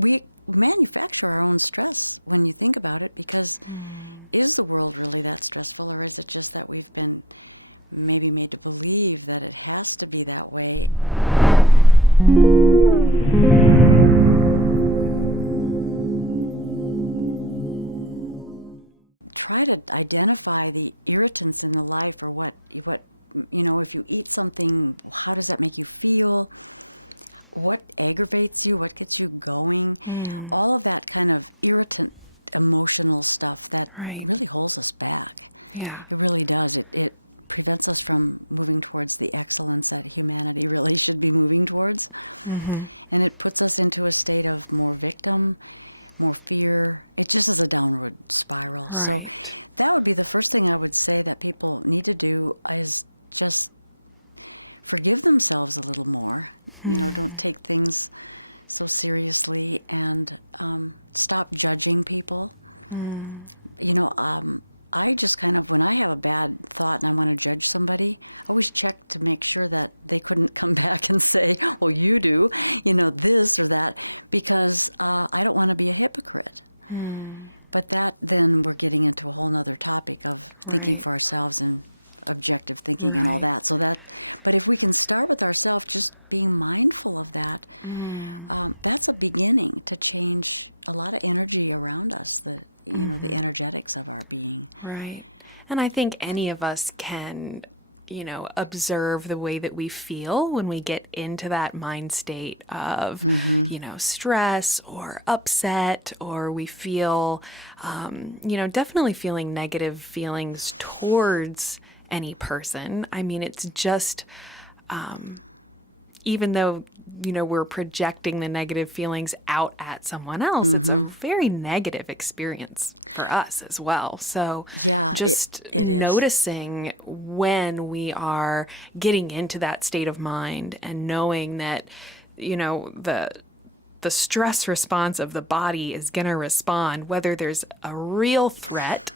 we manufacture our own stress when you think about it, because is the world really that stressful, or is it just that we've been maybe made to believe that it has to be that way? Try to identify the irritants in the life, or what if you eat something, how does that make you feel? What aggravates you? What gets you going? All of that kind of irritant emotional stuff that really holds us back. Yeah. It really does. It prevents us from moving towards the excellence that humanity really should be moving towards. And it puts us into a state of more victim, more fear. It just is a downward spiral. Right. So that would be the first thing I would say that people need to do, is just forgive themselves a little more. Don't take things so seriously, and stop judging people. I just kind of, when I have a bad thought and I want to judge somebody, I always check to make sure that they couldn't come back and say, well, you do, this or that, because I don't want to be a hypocrite. But that, then we're getting into a whole nother topic of thinking for ourselves and objective thinking and all that. But if we can start with ourselves, just being mindful of that, that's a beginning to change a lot of energy around us, the energetics of our being. Right. And I think any of us can, observe the way that we feel when we get into that mind state of, stress or upset, or we feel, definitely feeling negative feelings towards any person. I mean, it's just, even though, we're projecting the negative feelings out at someone else, it's a very negative experience for us as well. So just it noticing when we are getting into that state of mind, and knowing that, the stress response of the body is going to respond whether there's a real threat,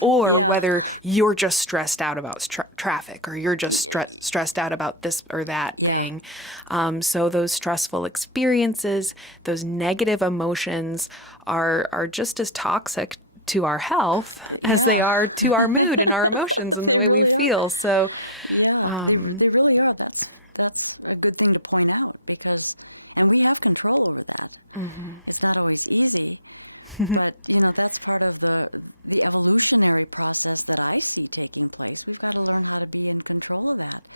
or whether you're just stressed out about traffic, or you're just stressed out about this or that thing. So those stressful experiences, those negative emotions are just as toxic to our health as they are to our mood and our emotions and the way we feel. So they really are. That's a good thing to point out, and we have control over that. It's not always easy. But, that's part of the evolutionary process that I see taking place. We've got to learn how to be in control of that.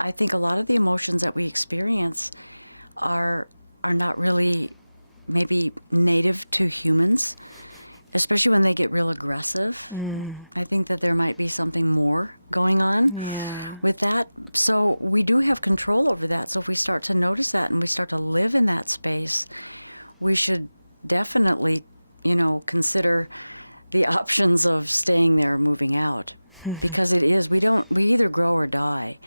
I think a lot of the emotions that we experience are not really maybe native to humans, especially when they get real aggressive. I think that there might be something more going on with that. So we do have control over that. So if we start to notice that and we start to live in that space, we should definitely consider the options of staying there or moving out, because it is, we either grow or die.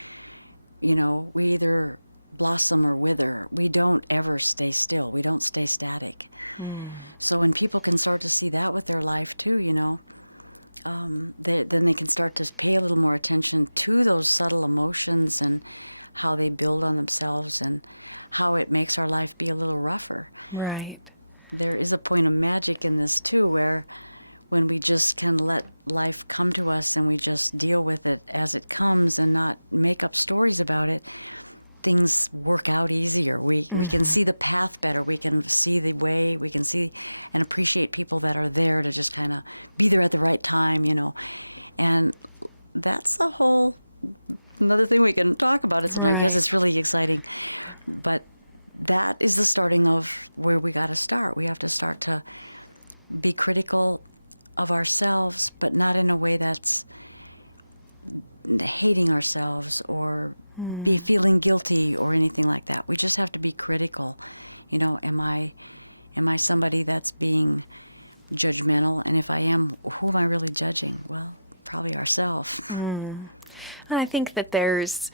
We either blossom or wither. We don't ever stay still. We don't stay static. So when people can start to see that with their life too, then they can start to pay a little more attention to those subtle emotions and how they build on themselves, and how it makes our life be a little rougher. Right. There is a point of magic in this too, where when we just can let life come to us and we just deal with it as it comes and not make up stories about it, things work out easier. We can see the path better. We can see the way. We can see and appreciate people that are there to just kind of be there at the right time, And that's a whole another thing we can talk about it sometime, because it's really exciting. But that is the starting of where we got to start. We have to start to be critical of ourselves, but not in a way that's hating ourselves or be feeling guilty or anything like that. We just have to be critical. Am I somebody that's being judgmental? And if I am, who am I really judging? Well, probably ourselves. And I think that there's,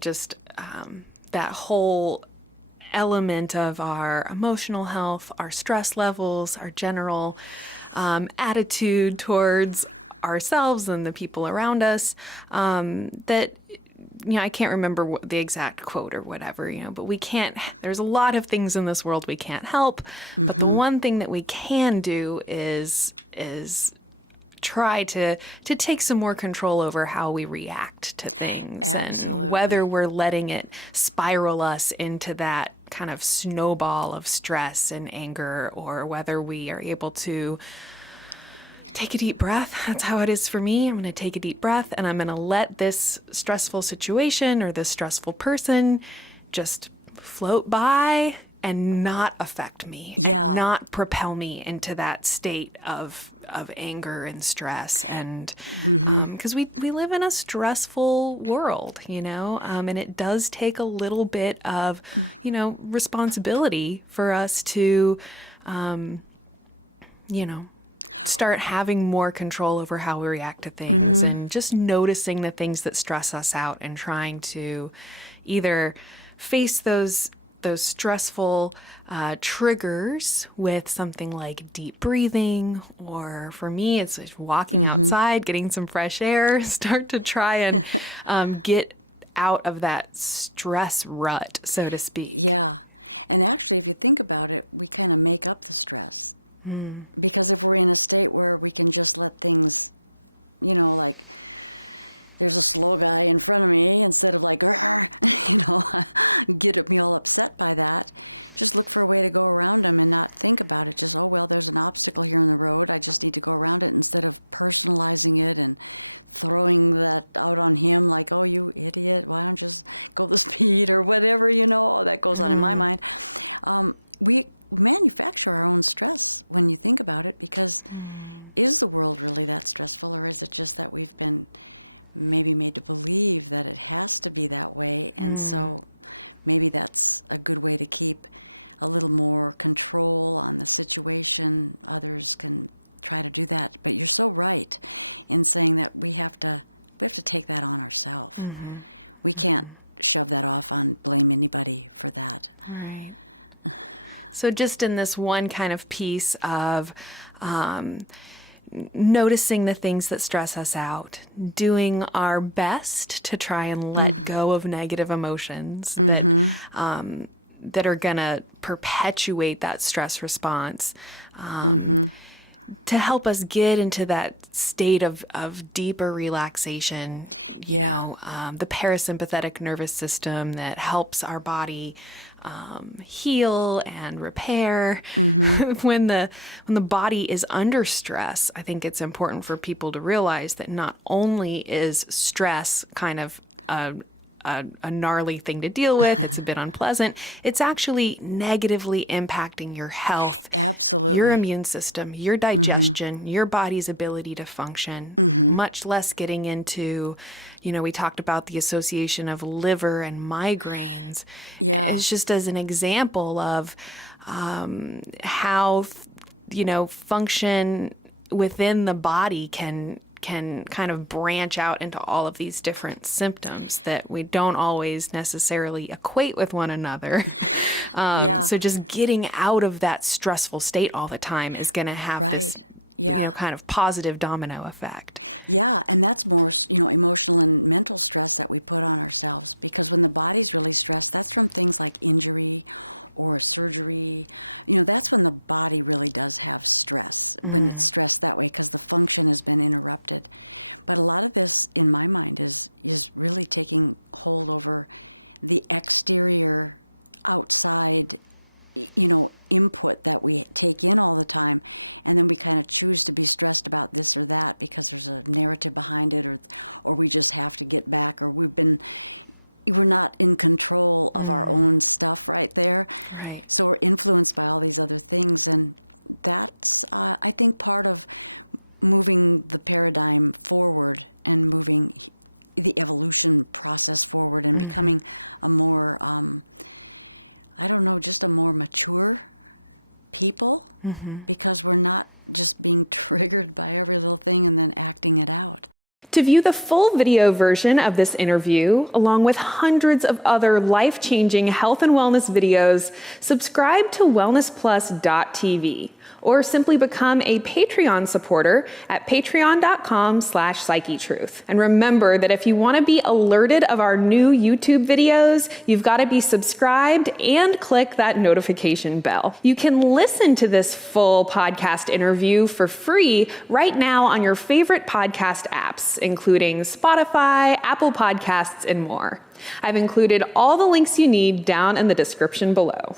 just that whole element of our emotional health, our stress levels, our general attitude towards ourselves and the people around us, that I can't remember the exact quote or whatever, but we can't, there's a lot of things in this world we can't help, but the one thing that we can do is try to take some more control over how we react to things. Absolutely. And whether we're letting it spiral us into that kind of snowball of stress and anger, or whether we are able to take a deep breath. That's how it is for me. I'm going to take a deep breath, and I'm going to let this stressful situation or this stressful person just float by and not affect me. Yeah. And not propel me into that state of anger and stress. And because we live in a stressful world, and it does take a little bit of, responsibility for us to, start having more control over how we react to things, and just noticing the things that stress us out and trying to either face those stressful triggers with something like deep breathing, or for me, it's just walking outside, getting some fresh air, start to try and get out of that stress rut, so to speak. Yeah. And actually, if you think about it, we kind of make up the stress. Because if we're in a state where we can just let things, like there's a slow guy in front of me, instead of like, get me all upset by that, just look for a way to go around him and not think about it. Just, there's an obstacle here in the road. I just need to go around it, instead of personalizing it and throwing that out on him like, oh, you idiot, why don't you just go the speed or whatever, that goes on in my mind. We manufacture our own stress when you think about it, because is the world really that stressful, or is it just that we've been maybe made to believe that it has to be that way? And so maybe that's a good way to keep a little more control on the situation. Others can try to do that, but you're so right in saying that we have to take that on ourselves. We can't shove that off on, blame anybody for that. Right. So just in this one kind of piece of noticing the things that stress us out, doing our best to try and let go of negative emotions that are going to perpetuate that stress response, to help us get into that state of deeper relaxation. Yeah. The parasympathetic nervous system that helps our body heal and repair. When the body is under stress, I think it's important for people to realize that not only is stress kind of a gnarly thing to deal with, it's a bit unpleasant, it's actually negatively impacting your health. Absolutely. Your immune system, your digestion, your body's ability to function, much less getting into, we talked about the association of liver and migraines. Yeah. It's just as an example of how, function within the body can kind of branch out into all of these different symptoms that we don't always necessarily equate with one another. So just getting out of that stressful state all the time is going to have this kind of positive domino effect. Yeah, and that's more, emotional and mental stress that we put on ourselves, because when the body's really stressed, that's from things like injury or surgery. That's when the body really does have stress, when it's stressed that way, because the function has been interrupted. But a lot of this, in my mind, is really taking hold over the exterior, outside, input that we take in all the time, and then we kind of choose to be stressed about this or that because there's a narrative behind it, or we just have to get back, or we're not in control of our own stuff right there. Right. So we're influenced by all these other things, and that's, I think, part of moving the paradigm forward and moving the evolution process forward and becoming a more, just a more mature people, because we're not just being triggered by every little thing and then acting it out. To view the full video version of this interview, along with hundreds of other life-changing health and wellness videos, subscribe to wellnessplus.tv or simply become a Patreon supporter at patreon.com/Psychetruth. And remember that if you want to be alerted of our new YouTube videos, you've got to be subscribed and click that notification bell. You can listen to this full podcast interview for free right now on your favorite podcast apps, including Spotify, Apple Podcasts, and more. I've included all the links you need down in the description below.